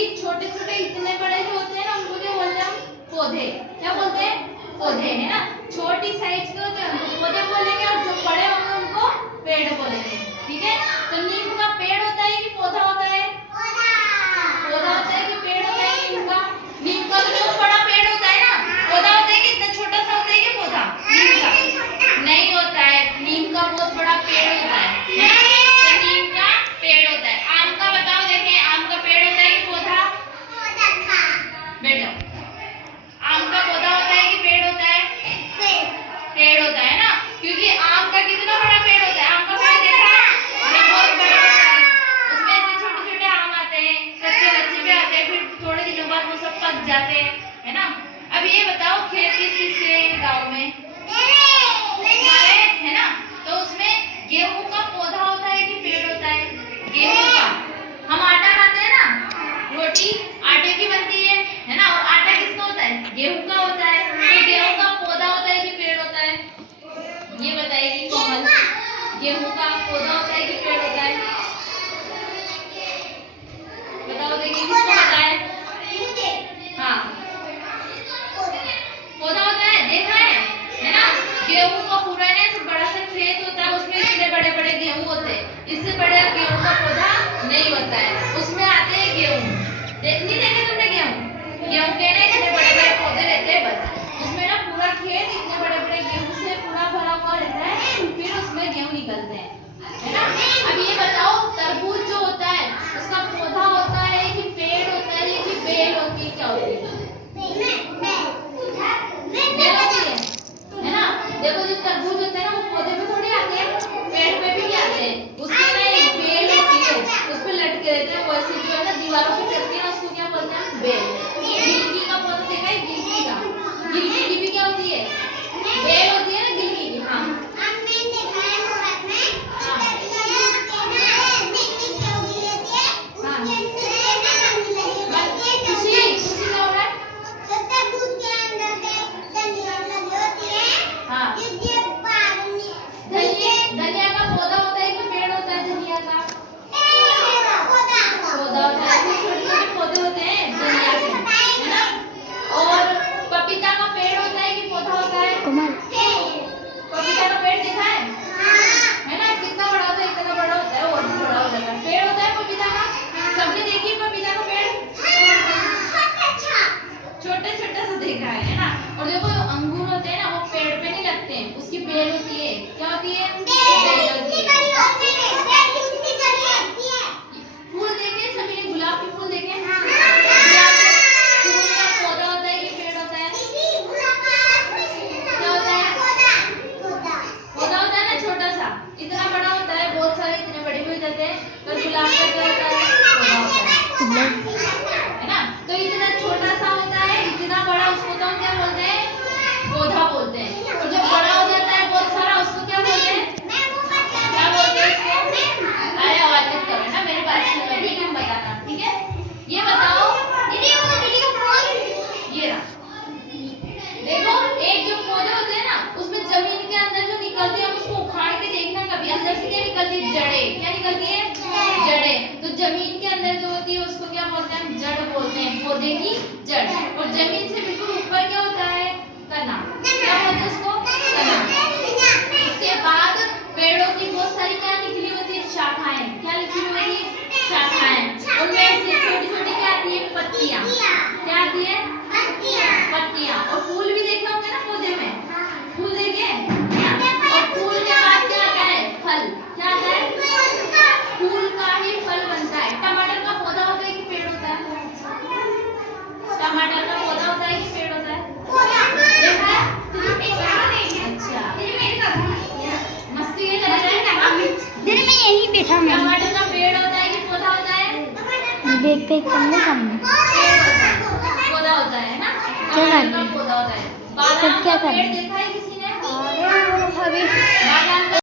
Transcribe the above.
वही छोटे छोटे इतने बड़े जो होते हैं ना उनको क्या बोलते हैं हम? पौधे। क्या बोलते हैं? पौधे, है ना। छोटी साइज के होते हैं उनको पौधे बोलेंगे और जो बड़े होंगे उनको पेड़ बोलेंगे। ठीक है। तो नीम का पेड़ होता है कि पौधा होता है? पौधा होता है कि पेड़ होता है नीम का? नीम का तो बहुत बड़ा पेड़ होता है ना। पौधा होता है कि इतना छोटा सा होता है कि पौधा नीम का? नहीं होता है, नीम का बहुत बड़ा पेड़ होता है ना? तो नीम का पेड़ होता है। आम का बताओ, देखें आम का पेड़ होता है कि पौधा? बैठ जाओ। आम का पौधा होता है कि पेड़ होता है? पेड़ होता है ना, क्योंकि आम का कितना बड़ा पेड़ होता है। आम का पेड़ देखा है? बहुत बड़ा होता है। उसमें ऐसे छोटे छोटे आम आते हैं, कच्चे कच्चे भी आते हैं, फिर थोड़े दिनों बाद वो सब पक जाते हैं, है ना। अब ये बताओ खेत किस किस के गाँव में? हमारे, है ना। तो उसमें गेहूं का पौधा होता है कि पेड़ होता है? गेहूं का। हम आटा खाते हैं ना, रोटी आटे की बनती है ना। और आटा किसका होता है? गेहूं का होता है। तो गेहूं का पौधा होता है कि पेड़ होता है? ये बताएगी कोमल। गेहूं का पौधा होता है कि पेड़ होता है? बताओ, देखिए किसको पता है? हाँ, पौधा होता है, देखा है ना। गेहूं का पूरा ना बड़ा सा खेत होता है, उसमें इतने बड़े बड़े गेहूं होते हैं। इससे बड़े गेहूं का पौधा नहीं होता है। उसमें आते हैं गेहूं। नहीं देखे तुमने गेहूं? गेहूं के ना इतने बड़े बड़े पौधे रहते हैं, बस उसमें ना पूरा खेत इतने बड़े बड़े गेहूं से पूरा भरा हुआ रहता है, फिर उसमें गेहूं निकलते हैं, है ना। अब ये बताओ तरबूज जो होता है उसका पौधा होता है कि पेड़ होता है कि बेल होती है? क्या होती है? बेल होती है ना। देखो जो तरबूज होते हैं ना वो पौधे पे थोड़ी आते हैं, पेड़ पे भी आते हैं। उसकी ना एक बेल होती है, उस पे लटके रहते हैं, वैसे जो है ना दीवारों पे चढ़ती है ना, उसको क्या बोलते हैं? बेल। गिलकी का पौधा देखा है? गिलकी का, गिलकी की भी क्या होती है? बेल होती है ना गिलकी की। हाँ धनिया का पौधा होता है कि पेड़ होता है? धनिया का पौधा होता है। ऐसे छोटे छोटे पौधे होते हैं धनिया के, है ना। और पपीता का पेड़ होता है कि पौधा होता है? पपीता का पेड़ देखा है ना। कितना बड़ा होता है? इतना बड़ा होता है, और भी बड़ा हो जाता है। पेड़ होता है पपीता का। सबने देखी पपीता का पेड़? छोटे छोटे सा देखा है ना। और देखो अंगूर होते हैं ना वो पेड़ पे नहीं लगते हैं, उसकी बेल होती है। क्या होती है? बेल होती है। फूल देखे सभी ने? गुलाब के फूल देखे? गुलाब के फूल का पौधा होता है कि पेड़ होता है? क्या होता है? पौधा होता है ना, छोटा सा, इतना बड़ा होता है, बहुत सारे इतने बड़े भी हो जाते हैं। पर गुलाब का क्या होता है? पौधा होता है ना। तो इतना छोटा सा होता है, इतना बड़ा, उसको तो हम क्या बोलते हैं? पौधा बोलते हैं। और जब बड़ा हो जाता है बहुत सारा, उसको क्या बोलते हैं? क्या बोलते हैं उसको? अरे आवाज मत करो ना, मेरी बात सुनो, ठीक है? हम बताना, ठीक है। ये बताओ, ये रहा, देखो एक जो पौधे होते हैं ना उसमें जमीन के अंदर जो निकलती है, हम उसको उखाड़ के देखना कभी। अंदर से क्या निकलती है? जड़ें। क्या निकलती है? जड़ें। तो जमीन के अंदर जो होती है उसको क्या बोलते हैं? हम जड़ बोलते हैं, पौधे की जड़। और जमीन से बिल्कुल ऊपर क्या होता है? तना। क्या बोलते हैं उसको? तना। उसके बाद पेड़ों की बहुत सारी क्या निकली होती है? शाखाएं। क्या निकली होती है? शाखाएं। उनमें से छोटी छोटी क्या आती है? पत्तियां। क्या आती है? पत्तियां। और फूल भी देखे होंगे ना पौधे में? फूल देखे? और फूल के बाद क्या आता है? फल। क्या आता है? फूल का ही फल बनता है। टमाटर का पौधा होता है कि पेड़ होता है? टमाटर का पौधा होता है कि पेड़ होता है? देखा है? अच्छा, मस्ती है चला जाएगा। दीदी मैं यहीं बैठा मैं। टमाटर का पेड़ होता है कि पौधा होता है? देख पे सामने पौधा होता है ना। क्या टमाटर का पौधा होता है। बादाम क्या का पेड़ करना? देखा है किसी ने? अरे वो सभी बादाम